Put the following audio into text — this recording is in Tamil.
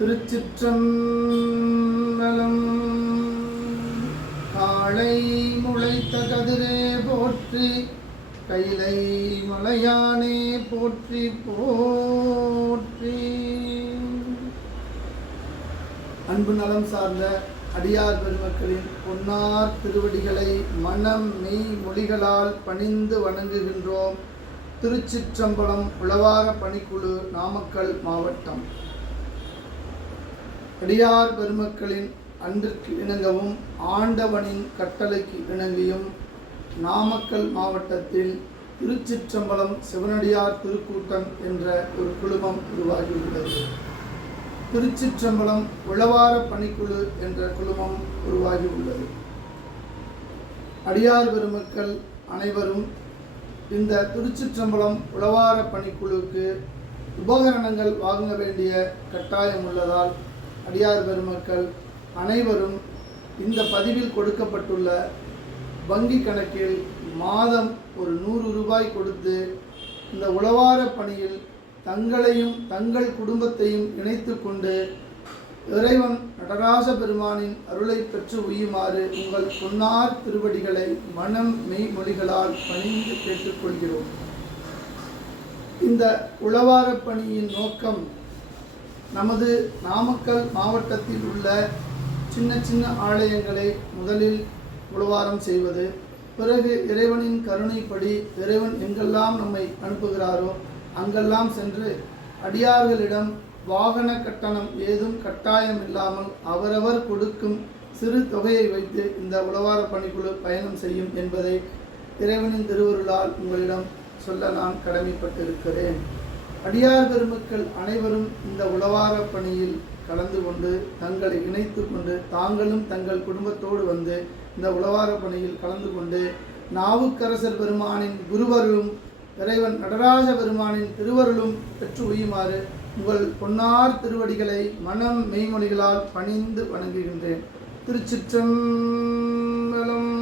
திருச்சிற்றம்பலம். காளை முளைத்த கதிரே போற்றி கைலை மலையானே போற்றி போற்றி. அன்பு நலம் சார்ந்த அடியார் பெருமக்களின் பொன்னார் திருவடிகளை மனம் மெய் மொழிகளால் பணிந்து வணங்குகின்றோம். திருச்சிற்றம்பலம் உளவார பணிக்குழு நாமக்கல் மாவட்டம். அடியார் பெருமக்களின் அன்பிற்கு இணங்கவும் ஆண்டவனின் கட்டளைக்கு இணங்கியும் நாமக்கல் மாவட்டத்தில் திருச்சிற்றம்பலம் சிவனடியார் திருக்கூட்டம் என்ற ஒரு குழுமம் உருவாகியுள்ளது. திருச்சிற்றம்பலம் உழவார பணிக்குழு என்ற குழுமம் உருவாகியுள்ளது. அடியார் பெருமக்கள் அனைவரும் இந்த திருச்சிற்றம்பலம் உழவார பணிக்குழுவுக்கு உபகரணங்கள் வாங்க வேண்டிய கட்டாயம் உள்ளதால் அடியார் பெருமக்கள் அனைவரும் இந்த பதிவில் கொடுக்கப்பட்டுள்ள வங்கி கணக்கில் மாதம் ஒரு நூறு ரூபாய் கொடுத்து இந்த உழவார பணியில் தங்களையும் தங்கள் குடும்பத்தையும் இணைத்து கொண்டு இறைவன் நடராஜ பெருமானின் அருளை பெற்று உய்யுமாறு உங்கள் பொன்னார் திருவடிகளை மனம் மெய்மொழிகளால் பணிந்து கேட்டுக்கொள்கிறோம். இந்த உழவார பணியின் நோக்கம் நமது நாமக்கல் மாவட்டத்தில் உள்ள சின்ன சின்ன ஆலயங்களை முதலில் உழவாரம் செய்வது பிறகு இறைவனின் கருணைப்படி இறைவன் எங்கெல்லாம் நம்மை அனுப்புகிறாரோ அங்கெல்லாம் சென்று அடியார்களிடம் வாகன கட்டணம் ஏதும் கட்டாயம் இல்லாமல் அவரவர் கொடுக்கும் சிறு தொகையை வைத்து இந்த உழவார பணிக்குழு பயணம் செய்யும் என்பதை இறைவனின் திருவருளால் உங்களிடம் சொல்ல நான் கடமைப்பட்டிருக்கிறேன். அடியார் பெருமக்கள் அனைவரும் இந்த உழவார பணியில் கலந்து கொண்டு தங்களை இணைத்து கொண்டு தாங்களும் தங்கள் குடும்பத்தோடு வந்து இந்த உளவார பணியில் கலந்து கொண்டு நாவுக்கரசர் பெருமானின் குருவருளும் இறைவன் நடராஜ பெருமானின் திருவருளும் பெற்று உயுமாறு உங்கள் பொன்னார் திருவடிகளை மனம் மெய்மொழிகளால் பணிந்து வணங்குகின்றேன். திருச்சிற்றம்பலம்